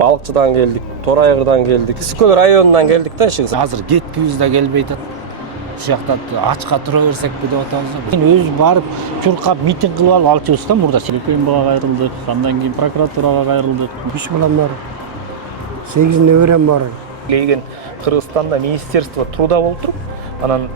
Балыкчыдан келдик, Торайгырдан келдик, Ысык-Көл районунан келдик да чыгыс. Азыр кеткибиз да келбей атат. Ушул жакта ачка тура берсекпи деп атабыз. Мен өзү барып чуркап митинг кылып алып алчыбыз да мурда. СЛКМБга кайрылдык, андан кийин прокуратурага кайрылдык. 3 балам бар. 8 неберем бар. Леген Кыргызстанда Министерство труда болуп туруп, анан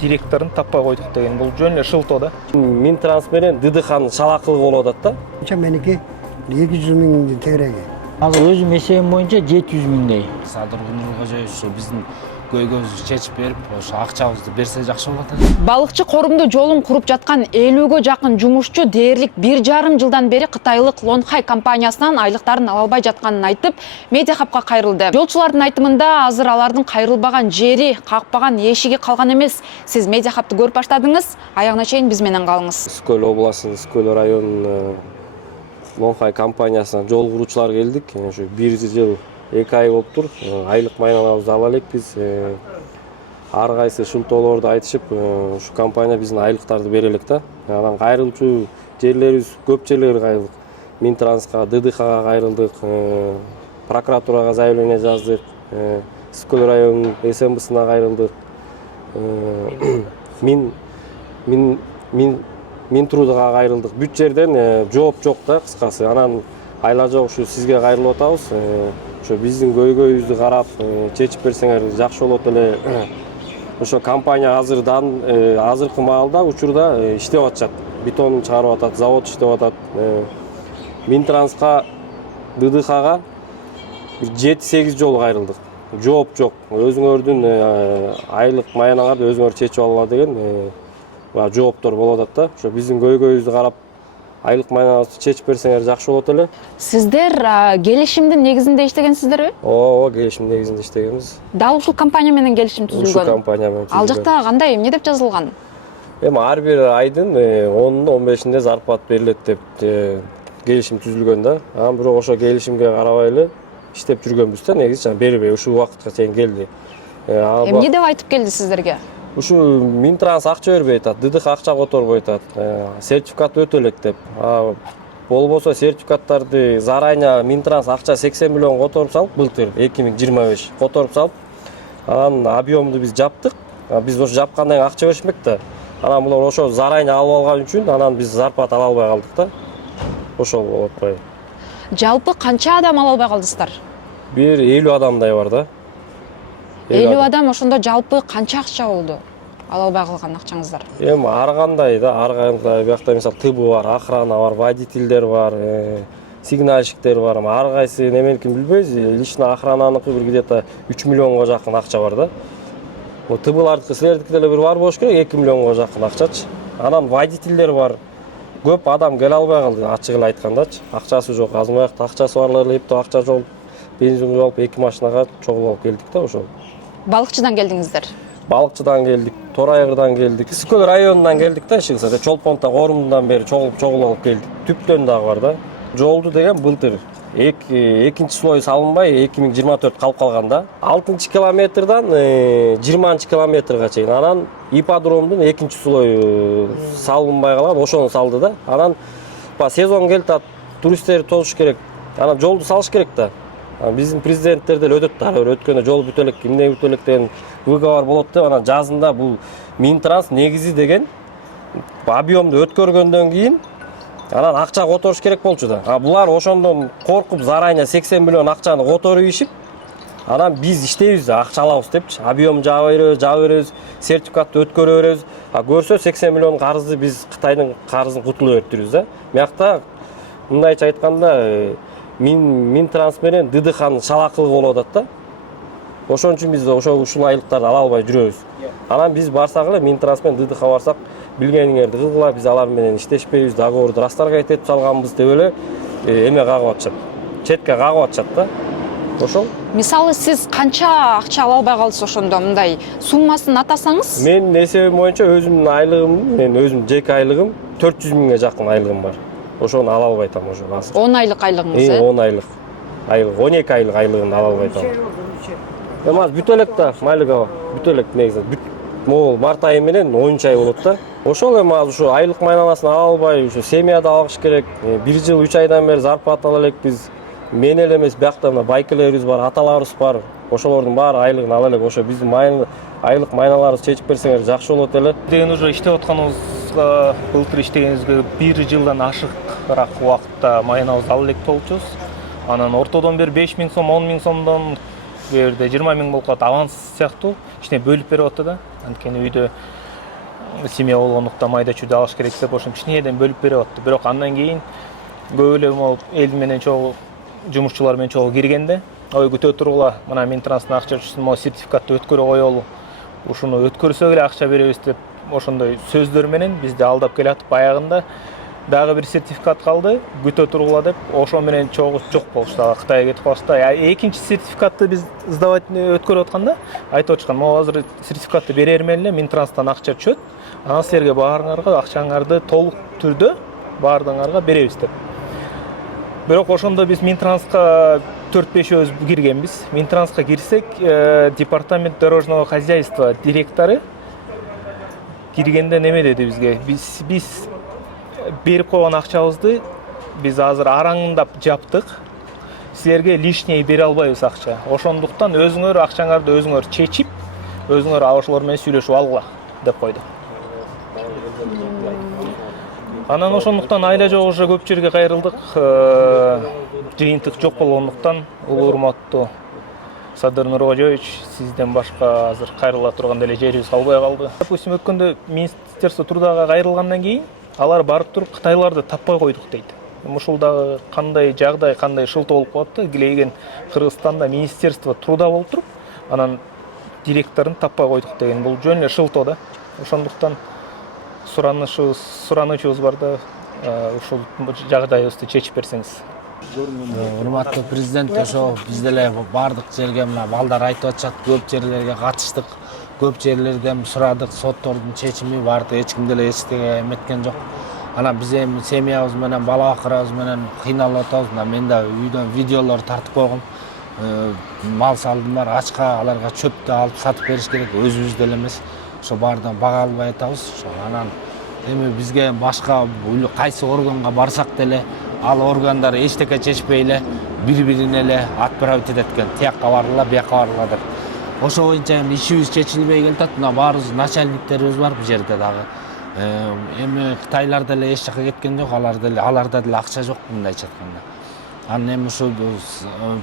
директорун таппай койдук деген бул жөн эле шылтоо да. Минтранс менен ДДХнын шалакылыгы болуп атат да. Канча меники 200 миң тереги. Азыр өзүм эсебим боюнча 700 миңдей. Садыр Нуркожоев ушу биздин көйгөбүздү чечип берип, ошо акчабызды берсе жакшы болот. Балыкчы корумду жолун куруп жаткан 50ге жакын жумушчу дээрлик 1,5 жылдан бери кытайлык Лонхай компаниясынан айлыктарын ала албай жатканын айтып, Медиа Хабка кайрылды. Жолчулардын айтымында азыр алардын кайрылбаган жери, какпаган эшиги калган эмес. Сиз Медиа Хабты көрүп баштадыңыз, аягына чейин биз менен калыңыз. Ысык-Көл областынын Ысык-Көл районунун Лонхай компаниясынан жол куруучулар келдик. Ошо 1 жыл 2 ай болуптур. Айлык майнанабызды ала элекпиз. Ар кайсы шылтоолорду айтышып, ушу компания биздин айлыктарды бере элек да. Анан кайрылчу жерлерибиз көп жерлерге кайрылдык. Минтранска, ДДХга кайрылдык, прокуратурага заявление жаздык, Ысык-Көл районунун СМБсына кайрылдык. Минтрудага кайрылдык. Бүт жерден жооп жок да, кыскасы. Анан айла жок ушу сизге кайрылып атабыз. Ошо биздин көйгөйүбүздү карап, чечип берсеңер жакшы болот эле. Ошо компания азыркы маалда учурда иштеп атышат. Бетонун чыгарып атат, завод иштеп атат. Минтранска, ДДХга 7-8 жолу кайрылдык. Жооп жок. Өзүңөрдүн айлык маянаңарды өзүңөр чечип алгыла деген жооптор болуп атат да. Ошо биздин көйгөйүбүздү карап, айлык майнаңызды чечип берсеңер жакшы болот эле. Сиздер келишимдин негизинде иштегенсиздерби? Ооба, келишим негизинде иштегенбиз. Дал ушул компания менен келишим түзүлгөн. Ушул компания менен түзүлгөн. Ал жакта кандай, эмне деп жазылган? Эми ар бир айдын 10-15-инде зарплат берилет деп келишим түзүлгөн да. Анан бирок ошо келишимге карабай эле иштеп жүргөнбүз да, негизи бербей ушул убакытка чейин келди. Эмне деп айтып келди сиздерге? Ушу Минтранс акча бербей атат, ДДХ акча которбой атат, сертификат өтө элек деп. Болбосо сертификаттарды заранее Минтранс акча 80 миллион которуп салып, былтыр 2025 которуп салып, анан объемду биз жаптык. Биз ошо жапкандан кийин акча беришмек да. Анан булар ошо заранее алып алган үчүн анан биз зарплата ала албай калдык да. Ошол болуп атпайбы. Жалпы канча адам ала албай калдыңыздар? Бир 50 адамдай бар да. 50 адам, ошондо жалпы канча акча болду? Ала албай калган акчаңыздар. Эми ар кандай да, ар кандай биякта мисалы ТБ бар, охрана бар, водительдер бар, сигнальщиктер бар. Ар кайсы неменикин билбейбиз. Лично охрананыкы бир где-то 3 миллионго жакын акча бар да. ТБлардыкы силердики деле бир бар болуш керек, 2 миллионго жакын акчачы. Анан водительдер бар. Көп адам келе албай калды, ачык эле айткандачы. Акчасы жок, азмаякта акчасы барлар эле эптеп акча жолуп, бензин жолуп 2 машинага чогулуп алып келдик да ошол. Балыкчыдан келдиңиздер? Балыкчыдан келдик, Торайгырдан келдик, Ысык-Көл районунан келдик да, чыгса. Чолпонта корумундан бери чогулуп алып келдик. Түптөн дагы бар да. Жолду деген былтыр экинчи слой салынбай 2024 калып калган да. 6-километрдан 20-километрга чейин. Анан ипподромдун экинчи слою салынбай калган, ошону салды да. Анан сезон келди, туристтерди тосуш керек. Анан жолду салыш керек да. Биздин президенттер деле өтөт да, өткөндө жол бүтө элек, эмне бүтө элек деген выговор болот деп, анан жазында бул Минтранс негизи деген объемду өткөргөндөн кийин анан акча которуш керек болчу да. Булар ошондон коркуп заранее 80 миллион акчаны которуп ишип, анан биз иштейбиз да, акча алабыз депчи. Объем жаба беребиз, сертификатты өткөрө беребиз. Көрсө 80 миллион карызды биз Кытайдын карызын кутулуп бериптирбиз да. Биякта мындайча айтканда Минтранс менен ДДХнын шалакылыгы болуп атат да. Ошон үчүн биз ушул айлыктарды ала албай жүрөбүз. Анан биз барсак эле Минтранс менен ДДХ барсак, билгениңерди кылгыла, биз алар менен иштешпейбиз, договорду расторгать этип салганбыз деп эле эме кагып атышат. Четке кагып атышат да. Ошол. Мисалы сиз канча акча ала албай калдыңыз ошондо, мындай суммасын атасаңыз? Менин эсебим боюнча өзүмдүн айлыгым, мен өзүм жеке айлыгым 400 миңге жакын айлыгым бар. Ошону ала албай атам ошо азыр. 10 айлык айлыгыңыз, 10 айлык. 12 айлык айлыгымды ала албай атам. Эми азыр бүтө элек да, майлыгы бүтө элек негизи. Могул март айы менен 10 ай болот да. Ошол эми азыр ушу айлык майланасын ала албай, ушу семьяда алыш керек. 1 жыл 3 айдан бери зарплата ала элекпиз. мен эле эмес, биякта мына байкелерибиз бар, аталарыбыз бар. Ошолордун баары айлыгын ала элек. Ошо биздин айлык майналарыбызды чечип берсеңер жакшы болот эле. Деген уже иштеп атканыбызга, былтыр иштегенибизге 1 жылдан ашыгыраак убакытта майнабызды ала элек болчубуз. Анан ортодон бери 5 миң сом, 10 миң сомдон берде 20 миң болуп калат, аванс сыяктуу кичине бөлүп берип атты да. Анткени үйдө семья болгондуктан майда чүйдө алыш керек деп ошо кичинеден бөлүп берип атты. Бирок андан кийин көп эле могу эл менен чогуу жумушчулар менен чогуу киргенде, ой күтө тургула, мына Минтранстын акча үчүн могу сертификатты өткөрө коелу. Ушуну өткөрсөк эле акча беребиз деп ошондой сөздөр менен бизди алдап келатып, аягында дагы бир сертификат калды, күтө тургула деп, ошо менен чогуу жок болушту, Кытайга кетип калыштı. Экинчи сертификатты биз сдавать өткөрүп атканда айтып атышкан, могу азыр сертификатты берермен эле Минтранстан акча түшөт, анан силерге баарыңарга акчаңарды толук түрдө баардыгыңарга беребиз деп. Бирок ошондо биз Минтранска 4-5 киргенбиз. Минтранска кирсек, департамент дорожного хозяйства директору киргенде неме деди бизге? Биз берип койгон акчабызды биз азыр араңдап жаптык. Силерге лишний бере албайбыз акча. Ошондуктан өзүңөр акчаңарды өзүңөр чечип, өзүңөр ошолор менен сүйлөшүп алгыла деп койду. Анан ошондуктан айла жок уже көп жерге кайрылдык. Жыйынтык жок болгондуктан улуу урматтуу Садыр Нуркожоевич, сизден башка азыр кайрыла турган деле жерибиз калбай калды. Допустим, өткөндө Министерство трудага кайрылгандан кийин алар барып туруп Кытайларды таппай койдук дейт. Ушул дагы кандай жагдай, кандай шылтоо болуп калат да, килейген Кыргызстанда Министерство труда болуп туруп, анан директорун таппай койдук деген бул жөн эле шылтоо да. Ошондуктан суранычыбыз бар да, ушул жагдайыбызды чечип берсеңиз. Урматтуу президент, ошо биз деле бардык жерге мына балдар айтып атышат, көп жерлерге катыштык, көп жерлерден сурадык, соттордун чечими барды, эч ким деле эчтеке эметкен жок. Анан биз эми семьябыз менен, бала бакырабыз менен кыйналып атабыз. Мен да үйдөн видеолор тартып койгом. Мал салдым бар, ачка аларга чөптү алып сатып бериш керек, өзүбүз деле эмес. Ошо баардан бага албай атабыз. Анан эми бизге башка кайсы органга барсак деле ал органдар эчтеке чечпей эле бири-бирине эле отправить этет экен. Тияққа барыла, бияққа барыла деп. Ошо боюнча эми ишибиз чечилбей келатат. Мына баарыбыз начальниктерибиз бар бул жерде дагы. Эми Кытайлар деле эч жака кеткен жок, аларда деле акча жок мындайча айтканда. Анан эми ушул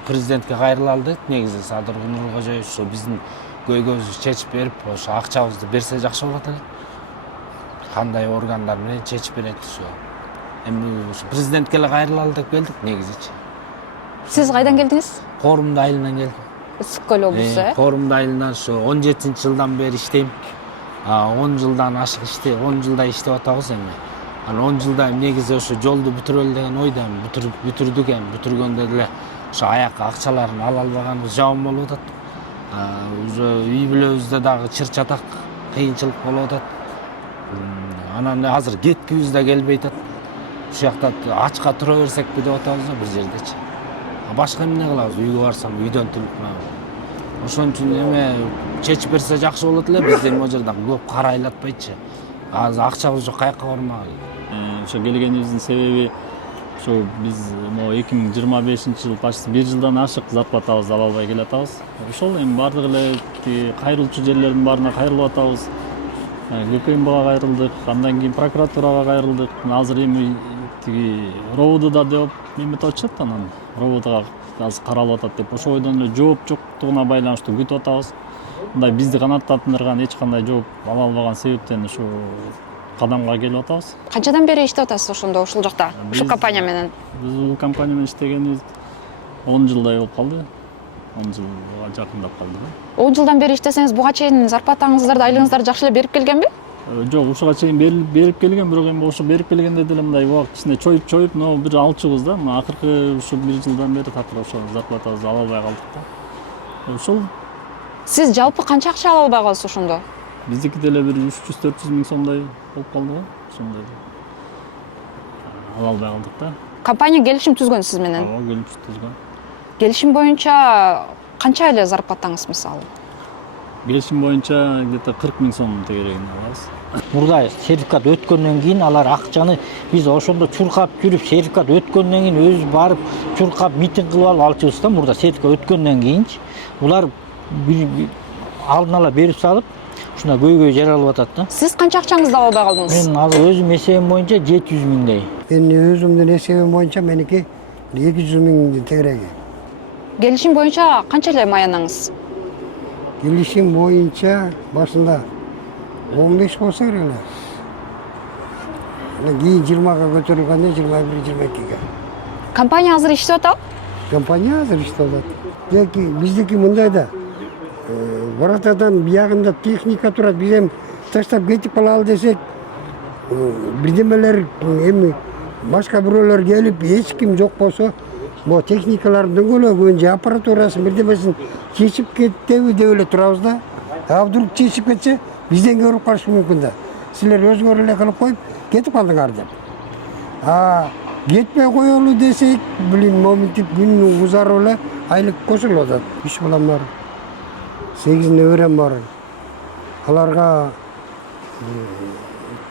президентке кайрыла алдык. Негизи Садыр Нуркожоевич ушу биздин көйгөйүбүздү чечип берип, ошо акчабызды берсе жакшы болот эле. Кандай органдар менен чечип берет ушу. Эми ушу президентке эле кайрыла алдык деп келдик негизичи. Сиз кайдан келдиңиз? Корумду айылынан келдим. Ысык көл облусу, Корумду айылынан ушу 17-жылдан бери иштейм. 10 жылдан ашык 10 жылда иштеп атабыз эми. Анан 10 жылда негизи ошо жолду бүтүрөлү деген ойдамын. Бүтүрдүк эми. Бүтүргөндө деле ошо аякка акчаларын ала албаганыбыз жаман болуп атат. Уже үй бүлөбүздө дагы чыр чатак кыйынчылык болуп атат. Анан азыр кеткибиз да келбей атат. Ушул жакта ачка тура берсекпи деп атабыз да бир жердечи. Башка эмне кылабыз? Үйгө барсам үйдөн түлүп. Ошон үчүн эме чечип берсе жакшы болот эле. Бизде могу жерден көп карайлатпайчы. Азыр акчабыз жок, каяка бармак. Ошо келгенибиздин себеби ошо биз могу 2025-жыл почти 1 жылдан ашык зарплатабызды ала албай келатабыз. Ошол эми бардык эле кайрылчу жерлердин баарына кайрылып атабыз. ГКМБга кайрылдык, андан кийин прокуратурага кайрылдык. Азыр эми тиги РОВДда деп эметип атышат, анан РОВДга азыр каралып атат деп. Ошол бойдон эле жооп жоктугуна байланыштуу күтүп атабыз. Мындай бизди канааттандырган эч кандай жооп ала албаган себептен ушу кадамга келип атабыз. Канчадан бери иштеп атасыз ошондо, ушул жакта, ушул компания менен? Биз бул компания менен иштегенибиз 10 жылдай болуп калды. 10 жылга жакындап калды. 10 жылдан бери иштесеңиз, буга чейин зарплатаңыздарды, айлыгыңыздарды жакшы эле берип келгенби? Жок, ушуга чейин берип келген, бирок эми ошо берип келгенде деле мындай убакыт ичинде чоюп, но бир алчубыз да. Акыркы ушу 1 жылдан бери таптыр ошо зарплатабызды ала албай калдык да. Ошол. Сиз жалпы канча акча ала албай калдыңыз ошондо? Биздики деле бир 300-400 миң сомдой болуп калды го. Ошондой. Ала албай калдык да. Компания келишим түзгөн сиз менен? Ооба, келишим түзгөн. Келишим боюнча канча эле зарплатаңыз мисалы? Келишим боюнча где-то 40 000 сом тегерегин алабыз. Мурда сертификат өткөндөн кийин алар акчаны биз ошондо чуркап жүрүп, сертификат өткөндөн кийин өзү барып чуркап митинг кылып алып алчубуз да. Мурда сертификат өткөндөн кийинчи булар алдын ала берип салып, ушуна көйгөй жаралып атат да. Сиз канча акчаңызды ала албай калдыңыз? Мен азыр өзүм эсебим боюнча 700 миңдей. Мен өзүмдүн эсебим боюнча меники 200 миңдин тегереги. Келишим боюнча канча эле маянаңыз? Келишим боюнча башында 15 болса керек эле. Анан кийин 20га көтөрүлгөндө 21-22ге. Компания азыр иштеп атабы? Компания азыр иштеп атат. Яки биздики мындай да. Воротадан биягында техника турат, биз эми таштап кетип калалы десек, бирдемелер эми башка бирөөлөр келип, эч ким жок болсо, могу техникалардын дөңгөлөгүн же аппаратурасын бирдемесин чечип кетеби деп эле турабыз да. А вдруг чечип кетсе, бизден көрүп калышы мүмкүн да. Силер өзүңөр эле кылып коюп кетип калдыңар деп. Кетпей коелу десек, моментип күн узарып эле айлык кошулуп атат. 3 балам бар. 8 неберем бар. Аларга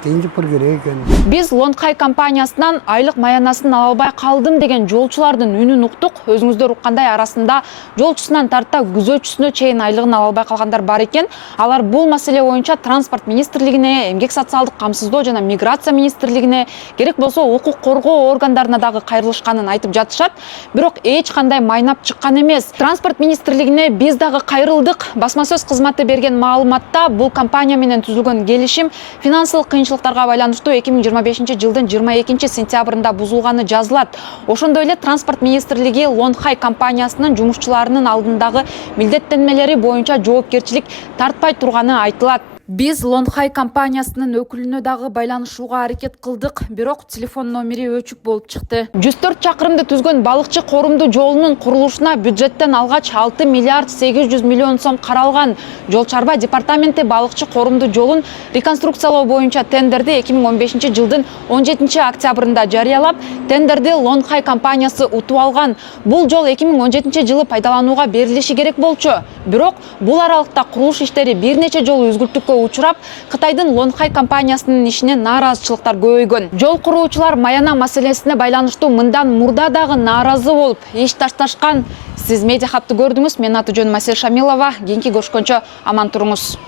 теңдеп бир керек экен. Биз Лондхай компаниясынан айлык маянасын ала албай калдым деген жолчулардын үнүн уктук. Өзүңүздөр уккандай арасында жолчусунан тарта күзөтчүсүнө чейин айлыгын ала албай калгандар бар экен. Алар бул маселе боюнча транспорт министрлигине, эмгек социалдык камсыздоо жана миграция министрлигине, керек болсо укук коргоо органдарына дагы кайрылышканын айтып жатышат. Бирок эч кандай майнап чыккан эмес. Транспорт министрлигине биз дагы кайрылдык. Басма сөз кызматы берген маалыматта бул компания менен түзүлгөн келишим финансылык кыйынчылыктарга байланыштуу 2025 жылдын 22 сентябрында бузулганы жазылат. Ошондой эле транспорт министрлиги Лондхай компаниясынын жумушчуларынын алдындагы милдеттенмелери боюнча жоопкерчилик тартпай турганы айтылат. Биз Лондхай компаниясынын өкүлүнө дагы байланышууга аракет кылдык, бирок телефон номери өчүк болуп чыкты. 104 чакырымды түзгөн балыкчы корумду жолунун курулушуна бюджеттен алгач 6 миллиард 800 миллион сом каралган. Жол чарба департаменти балыкчы корумду жолун реконструкциялоо боюнча тендерди 2015 жылдын 17 октябрында жарыялап, тендерди Лондхай компаниясы утуп алган. Бул жол 2017 жылы пайдаланууга берилиши керек болчу. Бирок бул аралыкта курулуш иштери бир нече жолу үзгүлтүккө учурап, Кытайдын Лондхай компаниясынын ишине нааразычылыктар көбөйгөн. Жол куруучулар маяна маселесине байланыштуу мындан мурда дагы нааразы болуп, иш ташташкан. Сиз Медиахабты көрдүңүз. Мен аты жөнүм Асель Шамилова. Кийинки көрүшкөнчө аман туруңуз.